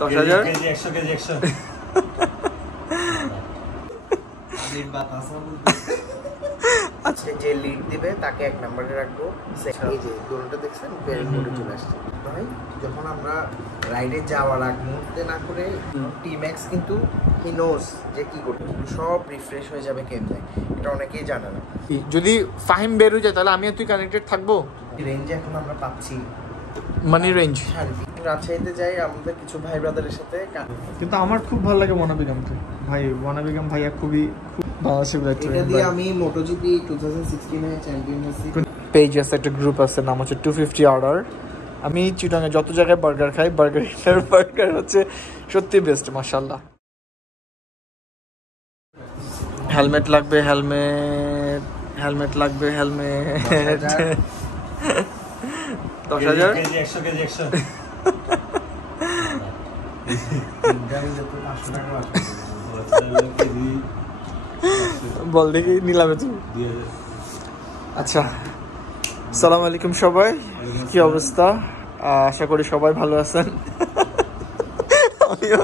10,000 KG 100 KG 100 আচ্ছা, যে lead দিবে তাকে 1 নম্বরে রাখবো। এই যে দোলনটা দেখছেন পেয়ারিং মোডে চলে আসছে ভাই। যখন আমরা রাইডে যাওয়ার আগ মুহূর্তে না করে টিম্যাক্স কিন্তু হি নোজ যে কি করতে সব রিফ্রেশ হয়ে যাবে কেমনে, এটা অনেকেই জানে না। যদি ফাহিম বের হয়ে যায় তাহলে আমি আর তুই কানেক্টেড থাকবো। রেঞ্জে এখন আমরা পাচ্ছি মানি রেঞ্জ। রাজশাহীতে যাই আমাদের কিছু ভাই ব্রাদারের সাথে, কিন্তু আমার খুব ভালো লাগে ওয়ানা বেগমকে ভাই। ওয়ানা বেগম ভাইয়া খুবই বাংলাদেশি এটা দিয়ে আমি মোটোজিপি 2016 এ চ্যাম্পিয়ন হয়েছি। পেজ আছে, একটা গ্রুপ আছে, নাম হচ্ছে 250 অর্ডার। আমি চিটাগাঙে যত জায়গায় বার্গার খাই, বার্গার হচ্ছে সত্যি বেস্ট মাশাআল্লাহ। হেলমেট লাগবে, হেলমেট লাগবে, হেলমেট 10,000 কেজি 100 কেজি 100 বল দেখি নিলামে তুমি। আচ্ছা, আসসালামু আলাইকুম সবাই, কি অবস্থা? আশা করি সবাই ভালো আছেন। আমিও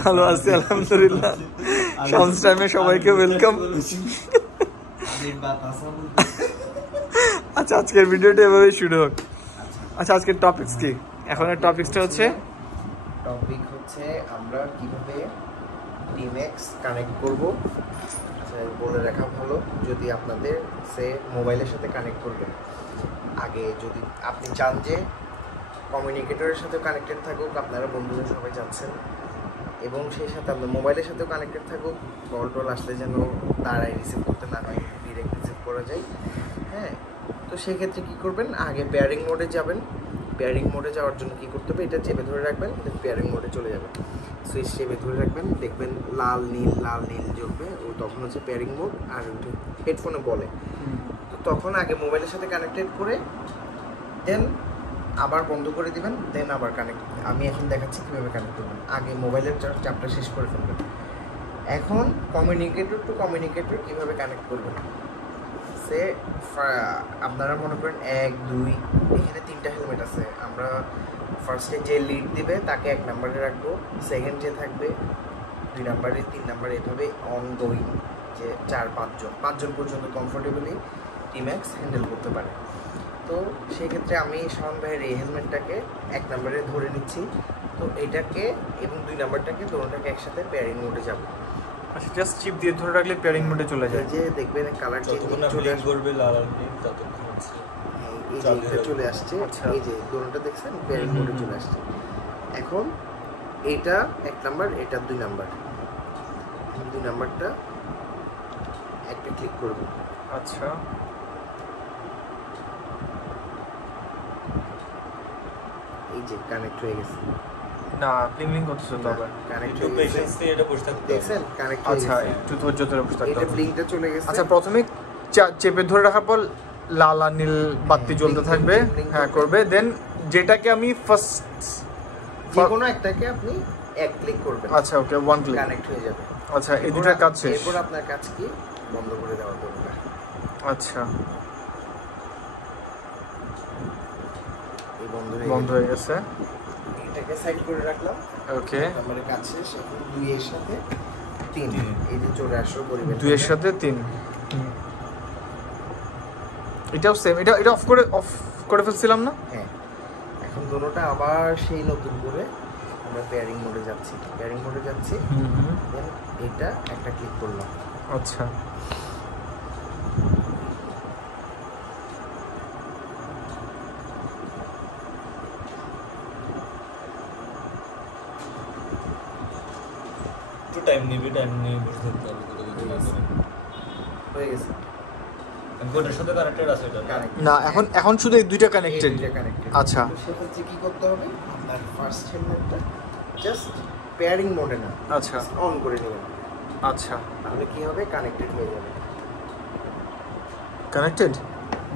ভালো আছি আলহামদুলিল্লাহ। শামস টাইমে সবাইকে ওয়েলকাম। আচ্ছা, আজকের ভিডিওটা এভাবে শুরু হোক। আচ্ছা, আজকের টপিকস কি? এখনের টপিকসটা হচ্ছে আমরা কিভাবে টিম্যাক্স কানেক্ট করব। বলে রাখা ভালো, যদি আপনাদের সে মোবাইলের সাথে কানেক্ট করবেন, আগে যদি আপনি চান যে কমিউনিকেটরের সাথেও কানেক্টেড থাকুক, আপনারা বন্ধুরা সবাই যাচ্ছেন, এবং সেই সাথে আপনার মোবাইলের সাথেও কানেক্টেড থাকুক, কল টল আসলে যেন তারাই রিসিভ করতে না হয়, ডিরেক্ট রিসিভ করা যায়। হ্যাঁ, তো সেক্ষেত্রে কী করবেন, আগে পেয়ারিং মোডে যাবেন। পেয়ারিং মোডে যাওয়ার জন্য কী করতে হবে, এটা চেপে ধরে রাখবেন, পেয়ারিং মোডে চলে যাবে। সুইচ চেপে ধরে রাখবেন, দেখবেন লাল নীল জ্বলবে, ও তখন হচ্ছে পেয়ারিং মোড। আর হেডফোনে বলে, তো তখন আগে মোবাইলের সাথে কানেক্টেড করে দেন আবার বন্ধ করে দিবেন, দেন আবার কানেক্ট। আমি এখন দেখাচ্ছি কীভাবে কানেক্ট করবেন। আগে মোবাইলের চাপটা শেষ করে ফেলবেন। এখন কমিউনিকেটর টু কমিউনিকেটর কীভাবে কানেক্ট করবেন, সে আপনারা মনে করেন 1 2 এখানে 3টা হেলমেট আছে। আমরা ফার্স্টে যে লিড দিবে তাকে 1 নম্বরে রাখবো, সেকেন্ড যে থাকবে 2 নম্বরে, 3 নম্বরে, এভাবে অনগোয়িং যে 4-5 জন পর্যন্ত কমফোর্টেবলি টিম্যাক্স হ্যান্ডেল করতে পারে। তো সেক্ষেত্রে আমি শাওন ভাইয়ের এই হেলমেটটাকে 1 নম্বরে ধরে নিচ্ছি। তো এটাকে এবং 2 নম্বরটাকে দুটোটাকে একসাথে পেয়ারিং মোডে যাব। আচ্ছা, জাস্ট চিপ দিয়ে ধরে রাখলে পেয়ারিং মোডে চলে যায়। যে দেখবেন কালার চেঞ্জ চলে আসবে, লাল আর নীল ততক্ষণ হচ্ছে এই যে এটা চলে আসছে। এই যে দুটোটা দেখছেন পেয়ারিং মোডে চলে আসছে। এখন এটা 1 নাম্বার, এটা 2 নাম্বার। 2 নাম্বারটা একটা ক্লিক করব। আচ্ছা, এই যে কানেক্ট হয়ে গেছে। না ব্লিং করতেছে তো আবার কানেক্ট একটু পেশেন্স নিয়ে এটা বসে থাকতে হবে। দেখছেন কানেক্ট হয়ে গেছে। আচ্ছা, একটু ধৈর্য ধরে বসে থাকতে এটা হবে। ব্লিংটা চলে গেছে। আচ্ছা, প্রথমে চেপে ধরে রাখার পর লাল আর নীল বাতি জ্বলতে থাকবে, হ্যাঁ করবে। দেন যেটাকে আমি ফার্স্ট যে কোনো একটাকে আপনি এক ক্লিক করবেন। আচ্ছা, ওকে, 1 ক্লিক কানেক্ট হয়ে যাবে। আচ্ছা, এই দুটার কাজ শেষ। এরপর আপনার কাজ কি, বন্ধ করে দেওয়া দরকার। আচ্ছা, এই বন্ধ হয়ে গেছে। এটাকে সাইড করে রাখলাম। ওকে, আমাদের কাজ শেষ। এখন 2 এর সাথে 3 এই যে চলে আসলো পরিবেশ। 2 এর সাথে 3। এটাও সেম, এটা অফ করে ফেলছিলাম না? হ্যাঁ, এখন দুটোটা আবার সেই নতুন করে আমরা পেয়ারিং মোডে যাচ্ছি। দেন এটা একটা ক্লিক করলাম। আচ্ছা, একটু টাইম নিয়ে বসে থাকতে হবে। হয়ে গেছে। কোডের সাথে কানেক্টেড আছে এটা না, এখন শুধু এই দুইটা কানেক্টেড। আচ্ছা, তো সেক্ষেত্রে কি করতে হবে, আপনার ফার্স্ট হেলমেটটা জাস্ট পেয়ারিং মোডে না, আচ্ছা অন করে নেবেন। আচ্ছা, তাহলে কি হবে, কানেক্টেড হয়ে যাবে। কানেক্টেড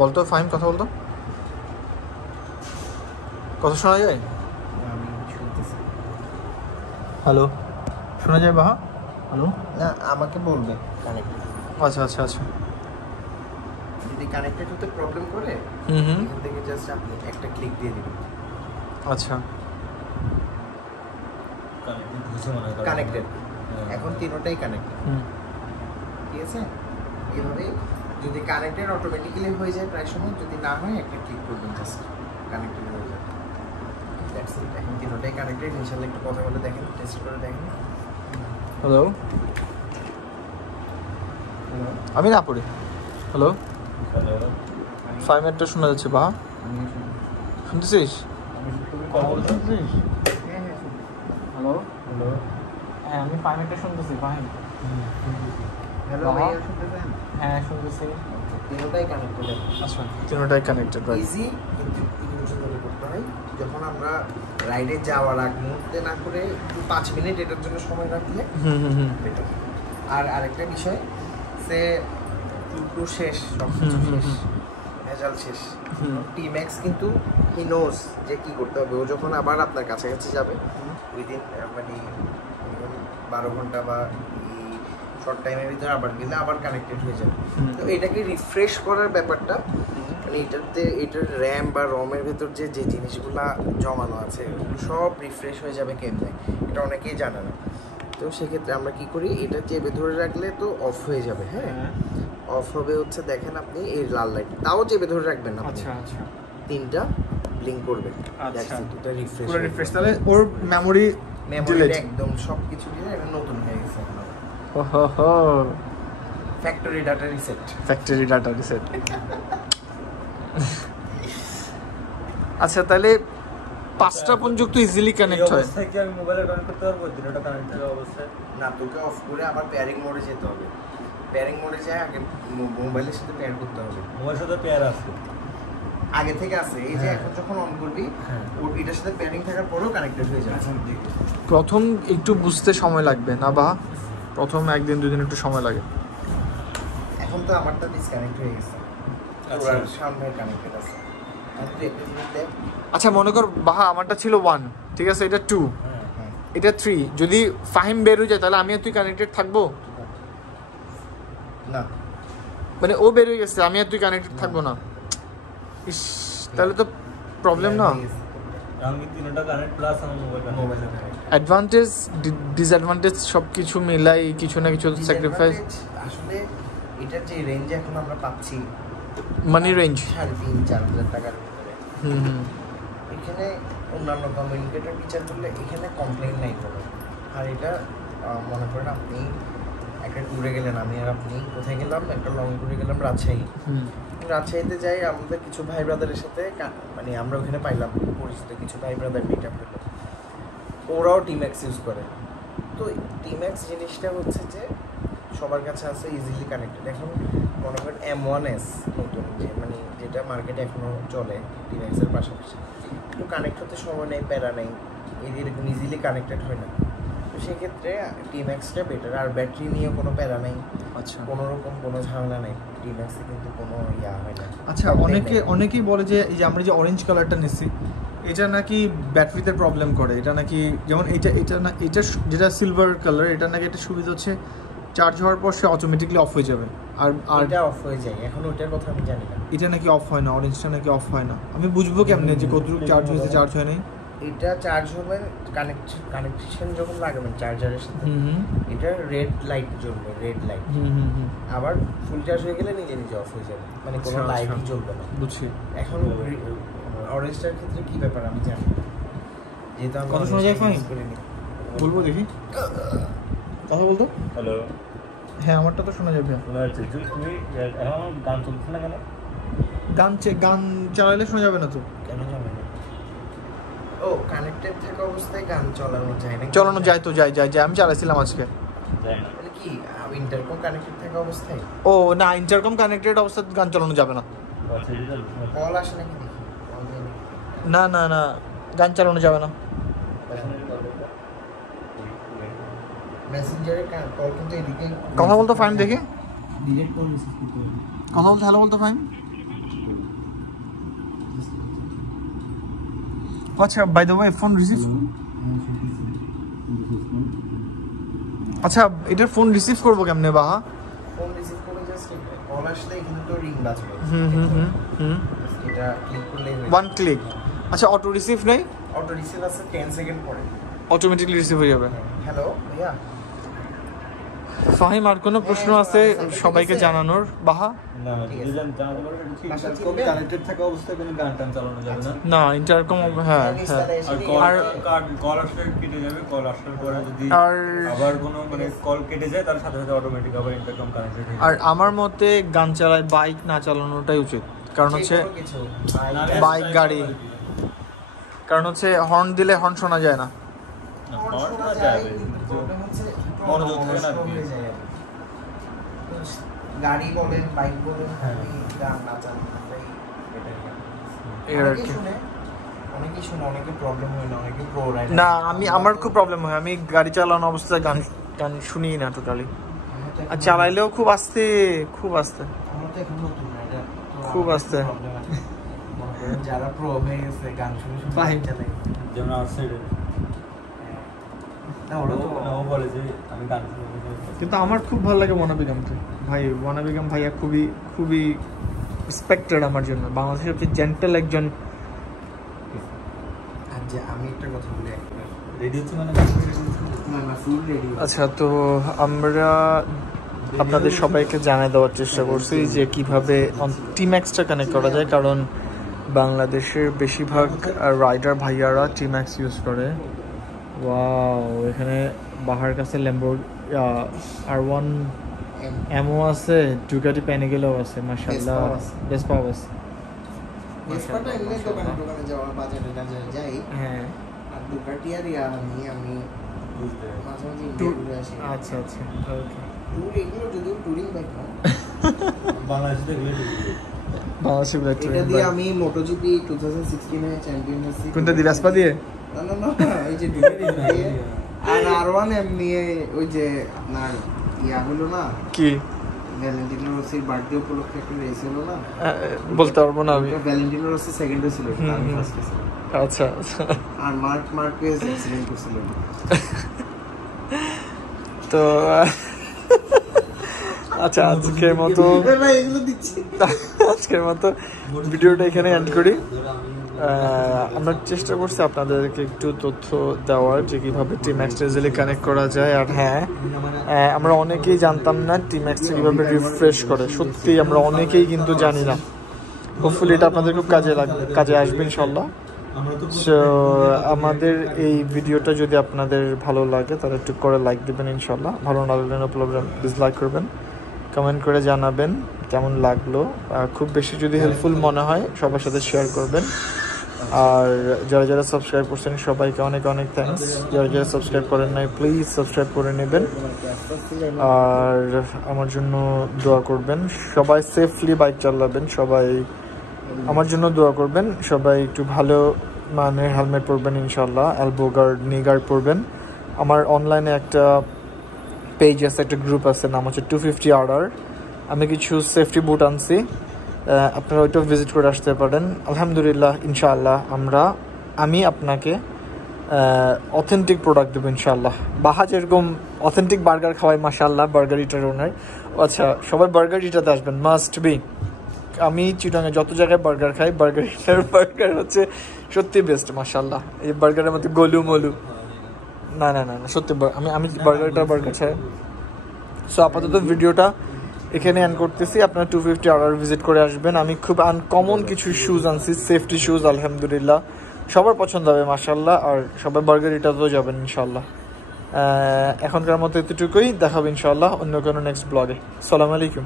বলতো ফাইন, কথা বলতো, কথা শোনা যায়? আমি শুনতেছি। হ্যালো, শোনা যায় বাহা? হ্যালো, না আমাকে বলবে কানেক্টেড। আচ্ছা আচ্ছা আচ্ছা, যদি কানেক্টেড হতে প্রবলেম করে এখান থেকে জাস্ট আপনি একটা ক্লিক দিয়ে দিবেন। আচ্ছা, কানেক্টেড, এখন তিনটাই কানেক্টেড। ঠিক আছে, এভাবে যদি কানেক্টেড অটোমেটিক্যালি হয়ে যায় প্রায় সময়, যদি না হয় একটা ক্লিক করবেন জাস্ট কানেক্টেড হয়ে যায়। দ্যাটস ইট, এখন তিনটাই কানেক্টেড। ইনশাআল্লাহ একটু কথা বলে দেখেন, টেস্ট করে দেখেন। হ্যালো, আমি না পড়ি। হ্যালো, 5 মিনিটটা শোনা যাচ্ছে বা শুনতেছিস? হ্যালো হ্যালো, হ্যাঁ আমি 5 মিনিটটা শুনতেছি। ফাহিম, হ্যালো ভাইয়া, শুনতেছেন? হ্যাঁ শুনতেছি। তিনটাই কানেক্টেড। আচ্ছা, তিনটাই কানেক্টেড, রাইট। ইজি, কিন্তু ইমোশনালি করতে হয়। যখন আমরা রাইডে যাওয়ার আগ মুহূর্তে না করে 5 মিনিট এটার জন্য সময় রাখলে বেটার। আর আরেকটা বিষয়, সে টু শেষ, সব কিছু শেষ, ভেজাল শেষ। টিম্যাক্স কিন্তু হি নোজ যে কী করতে হবে। ও যখন আবার আপনার কাছাকাছি যাবে উইদিন মানে 12 ঘন্টা বা শর্ট টাইমের ভিতরে আবার গেলে আবার কানেক্টেড হয়ে যাবে। তো এটাকে রিফ্রেশ করার ব্যাপারটা, মানে এটার র্যাম বা রমের ভেতর যে জিনিসগুলা জমানো আছে ওগুলো সব রিফ্রেশ হয়ে যাবে কেমনে, এটা অনেকেই জানে না। তো সেক্ষেত্রে আমরা কি করি, এটা চেপে ধরে রাখলে তো অফ হয়ে যাবে। হ্যাঁ, অফ হবে হচ্ছে, দেখেন আপনি এই লাল লাইট, তাও চেপে ধরে রাখবেন না। আচ্ছা আচ্ছা, তিনটা ব্লিঙ্ক করবে। আচ্ছা, এটা রিফ্রেশ, পুরো রিফ্রেশ। তাহলে ওর মেমোরি একদম সবকিছু দিয়ে এটা নতুন হয়ে গেছে। ওহো, ফ্যাক্টরি ডাটা রিসেট। আচ্ছা, তাহলে 5টা পর্যন্ত ইজিলি কানেক্ট হয়। অবস্থায় কি আমি মোবাইলে কানেক্ট করতে পারবো? দুটোটা কানেক্ট থাকা অবস্থায় না, তোকে অফ করে আবার পেয়ারিং মোডে যেতে হবে। পেয়ারিং মোডে যায় আগে মোবাইলের সাথে পেয়ার করতে হবে। মোবাইলের সাথে পেয়ার আছে, আগে থেকে আছে। এই যে এখন যখন অন করবি ওর এটার সাথে পেয়ারিং থাকার পরেও কানেক্টেড হয়ে যায়। প্রথম একটু বুঝতে সময় লাগবে না বা প্রথম 1 দিন 2 দিন একটু সময় লাগে। এখন তো আমারটা ডিসকানেক্ট হয়ে গেছে, আচ্ছা, আর সামনে কানেক্টেড আছে। আমি তো একটা জিনিস দেখ, আচ্ছা মনে কর বাহা আমারটা ছিল 1, ঠিক আছে, এটা 2, এটা 3। যদি ফাহিম বের হয়ে যায় তাহলে আমি আর তুই কানেক্টেড থাকবো না মানে ও বের হয়ে গেছে, আমি আর তুই কানেক্টেড থাকবো না? ইস, তাহলে তো প্রবলেম না। আমি তিনটা কানেক্ট প্লাস আমার মোবাইল অ্যাডভান্টেজ ডিসঅ্যাডভান্টেজ সব কিছু মিলাই কিছু না কিছু স্যাক্রিফাইস। আসলে এটার যে রেঞ্জ এখন আমরা পাচ্ছি, মানি রেঞ্জ 3,500-4,000 টাকার ভিতরে, এখানে অন্যান্য কমিউনিকেটর ফিচার করলে এখানে কমপ্লেইন নাই কোনো। আর এটা মনে করেন আপনি একটা ট্যুরে গেলেন, আমি আর আপনি কোথায় গেলাম, একটা লং ট্যুরে গেলাম রাজশাহীতে যাই, আমাদের কিছু ভাই ব্রাদারের সাথে মানে আমরা ওখানে পাইলাম পরিচিত কিছু ভাই ব্রাদার মিট আপ করলো, ওরাও টিম্যাক্স ইউজ করে। তো টিম্যাক্স জিনিসটা হচ্ছে যে সবার কাছে আছে, ইজিলি কানেক্টেড। এখন মনে করেন M1S নতুন যে মানে যেটা মার্কেটে এখনও চলে টিম্যাক্সের পাশাপাশি, একটু কানেক্ট হতে সময় নেই, প্যারা নেই, এরকম ইজিলি কানেক্টেড হয় না। তো সেক্ষেত্রে টিম্যাক্সটা বেটার। আর ব্যাটারি নিয়ে কোনো প্যারা নেই, আচ্ছা কোনো রকম কোনো ঝামেলা নেই, টিম্যাক্সে কিন্তু কোনো ইয়া হয় না। আচ্ছা, অনেকেই বলে যে এই যে আমরা যে অরেঞ্জ কালারটা নিচ্ছি এটা নাকি ব্যাটারিতে প্রবলেম করে, এটা নাকি যেমন এটা না, এটা যেটা সিলভার কালার এটা নাকি একটা সুবিধা হচ্ছে চার্জ হওয়ার পর সে অটোমেটিকলি অফ হয়ে যাবে। আর এটা অফ হয়ে যায়, এখন ওটার কথা আমি জানি না। এটা নাকি অফ হয় না, অরেঞ্জটা নাকি অফ হয় না। আমি বুঝবো কেমনে যে কতটুকু চার্জ হয়েছে চার্জ হয় নাই? এটা চার্জ হবে কানেকশন যখন লাগাবেন চার্জারের সাথে, এটা রেড লাইট জ্বলবে, রেড লাইট। আবার ফুল চার্জ হয়ে গেলে নিজে নিজে অফ হয়ে যাবে, মানে কোনো লাইটই জ্বলবে না। বুঝছি। এখন অরেঞ্জটার ক্ষেত্রে কি ব্যাপার আমি জানি না, যেহেতু আমি কথা শোনা যায় ফাইন? বলবো দেখি, কথা বলতো। হ্যালো, হ্যাঁ আমারটা তো শোনা যাবে। শোনা যাচ্ছে। তুমি এখন গান চলছে না কেন? গান চালালে শোনা যাবে না তো? কেন যাবে না? ও কানেক্টেড থাকা অবস্থায় গান চালানো যায় না? চালানো যায় তো, যায় আমি চালাইছিলাম আজকে। যায় না মানে কি ইন্টারকম কানেক্টেড থাকা অবস্থায়? ও না, ইন্টারকম কানেক্টেড অবস্থায় গান চালানো যাবে না। আচ্ছা, এটা কল আসে নাকি দেখি, কল যায় নাকি? না গান চালানো যাবে না। মেসেঞ্জারে কল কিন্তু এদিকে কথা বলতে ফাইন দেখি, ডিরেক্ট কল মেসেজ করতে হবে। কথা বলতে হ্যালো বলতে ফাইন। আচ্ছা, by the way phone receive, আচ্ছা এটার ফোন রিসিভ করবো কেমনে বাহা? ফোন রিসিভ করে জাস্ট কল আসলে এখানে তো রিং বাজবে। এটা ক্লিক করলেই হয়ে ওয়ান ক্লিক। আচ্ছা, অটো রিসিভ নেই? অটো রিসিভ আছে 10 সেকেন্ড পরে। অটোমেটিকলি রিসিভ হয়ে যাবে। হ্যালো ভাইয়া, ফাহিম আর কোনো প্রশ্ন আছে সবাইকে জানানোর? বাহা না ডিজাইন জানাতে পারো এটা কি ইন্টারকম কানেক্টেড থাকা অবস্থায় কোনো গান টান চালানো যাবে না। না ইন্টারকম, হ্যাঁ হ্যাঁ। আর কল আসলে কেটে যাবে, কল আসার পরে যদি আর আবার কোনো মানে কল কেটে যায় তার সাথে সাথে অটোমেটিক আবার ইন্টারকম কানেক্টেড হয়ে আর যাবে। আমার মতে গান চালায় বাইক না চালানোটাই উচিত, কারণ হচ্ছে বাইক গাড়ি, কারণ হচ্ছে হর্ন দিলে হর্ন শোনা যায় না। শোনা যাবে কিন্তু মনোযোগ থাকে না আর কি। গাড়ি বলেন বাইক বলেন গান না চালানো এর আর কি। অনেকেই শুনে অনেকে প্রবলেম হয় না, অনেকে প্রো রাইড না আমার খুব প্রবলেম হয়, আমি গাড়ি চালানো অবস্থায় গান গান শুনি না টোটালি, আর চালাইলেও খুব আস্তে খুব আস্তে আমার তো এখন নতুন না এটা, খুব আস্তে। মনে করেন যারা প্রো হয়ে গেছে গান শুনে শুনে ফাহিম চালায়। যেমন আউটসাইডে না ওরা তো ও বলে যে আমি গান শুনতে কিন্তু আমার খুব ভালো লাগে ওয়ানা বেগমকে ভাই, ওয়ানা বেগম ভাইয়া খুবই খুবই রেসপেক্টেড আমার জন্য, বাংলাদেশের সবচেয়ে জেন্টেল একজন। আর যে আমি একটা কথা বলি, রেডি হচ্ছে মানে না ফুল রেডি। আচ্ছা, তো আমরা আপনাদের সবাইকে জানিয়ে দেওয়ার চেষ্টা করছি যে কিভাবে টিম্যাক্সটা কানেক্ট করা যায়, কারণ বাংলাদেশের বেশিরভাগ রাইডার ভাইয়ারা টিম্যাক্স ইউজ করে। ওয়াও, এখানে বাহার কাছে ল্যাম্বোর R1 এমও আছে, ডুকাটি প্যানিগেলও আছে, মাশাআল্লাহ ভেসপাও আছে। ভেসপাটা এমনি দোকানে যাওয়া বাজারে যাই, হ্যাঁ আর ডুকাটি আর আমি বুঝতে মাঝে মাঝে ইন্ডিয়া ঘুরে আসি। আচ্ছা আচ্ছা, ওকে। ট্যুর এগুলো যদিও ট্যুরিং বাইক না, বাংলাদেশে দেখলে বাংলাদেশে এটা দিয়ে আমি মোটোজিপি 2016 এ চ্যাম্পিয়ন হয়েছি। কোনটা দিয়ে, ভেসপা দিয়ে? না এই যে ডুকাটি দিয়ে আর R1 এম নিয়ে, ওই যে আপনার হলো না কি ভ্যালেন্টিনো রসির বার্থডে উপলক্ষে একটা রেস হলো না, বলতে পারবো না আমি। ভ্যালেন্টিনো রসি সেকেন্ড হয়েছিল, আমি ফার্স্ট হয়েছিল। আচ্ছা আচ্ছা, আর মার্কেজ অ্যাক্সিডেন্ট করছিল। তো আচ্ছা, আজকের মতো ভিডিওটা এখানে এন্ড করি। আমরা চেষ্টা করছি আপনাদেরকে একটু তথ্য দেওয়ার যে কীভাবে টিম্যাক্স ইজিলি কানেক্ট করা যায়। আর হ্যাঁ, আমরা অনেকেই জানতাম না টিম্যাক্সটা কীভাবে রিফ্রেশ করে, সত্যি আমরা অনেকেই কিন্তু জানি না। হোপফুলি এটা আপনাদের খুব কাজে আসবে ইনশাল্লাহ। সো আমাদের এই ভিডিওটা যদি আপনাদের ভালো লাগে তাহলে একটু করে লাইক দেবেন ইনশাল্লাহ, ভালো না লাগলে নো প্রবলেম, ডিসলাইক করবেন, কমেন্ট করে জানাবেন কেমন লাগলো। খুব বেশি যদি হেল্পফুল মনে হয় সবার সাথে শেয়ার করবেন। আর যারা যারা সাবস্ক্রাইব করছেন সবাইকে অনেক অনেক থ্যাঙ্কস, যারা যারা সাবস্ক্রাইব করেন নাই প্লিজ সাবস্ক্রাইব করে নেবেন, আর আমার জন্য দোয়া করবেন। সবাই সেফলি বাইক চালাবেন, সবাই আমার জন্য দোয়া করবেন। সবাই একটু ভালো মানের হেলমেট পরবেন ইনশাল্লাহ, এলবো গার্ড, নি গার্ড পরবেন। আমার অনলাইনে একটা পেজ আছে, একটা গ্রুপ আছে, নাম হচ্ছে 250RR। আমি কিছু সেফটি বুট আনছি, আপনারা ওইটাও ভিজিট করে আসতে পারেন। আলহামদুলিল্লাহ ইনশাআল্লাহ আমি আপনাকে অথেন্টিক প্রোডাক্ট দেবো ইনশাআল্লাহ। বাহা যেরকম অথেন্টিক বার্গার খাওয়াই মাশাআল্লাহ, বার্গার ইটার ওনার। আচ্ছা, সবাই বার্গার ইটাতে আসবেন, মাস্ট বি। আমি চিটাঙে যত জায়গায় বার্গার খাই, বার্গার ইটার বার্গার হচ্ছে সত্যি বেস্ট মাশাআল্লাহ। এই বার্গারের মধ্যে গলু মলু না না না না, সত্যি আমি বার্গার চাই। সো আপাতত ভিডিওটা এখানে এন্ড করতেছি। আপনারা 250RR ভিজিট করে আসবেন। আমি খুব আনকমন কিছু শুজ আনছি, সেফটি শুজ, আলহামদুলিল্লাহ সবার পছন্দ হবে মাশাআল্লাহ। আর সবাই বার্গার ইটাতেও যাবেন ইনশাআল্লাহ। এখনকার মতো এতটুকুই, দেখাবো ইনশাআল্লাহ অন্য কোনো নেক্সট ব্লগে। আসসালামু আলাইকুম।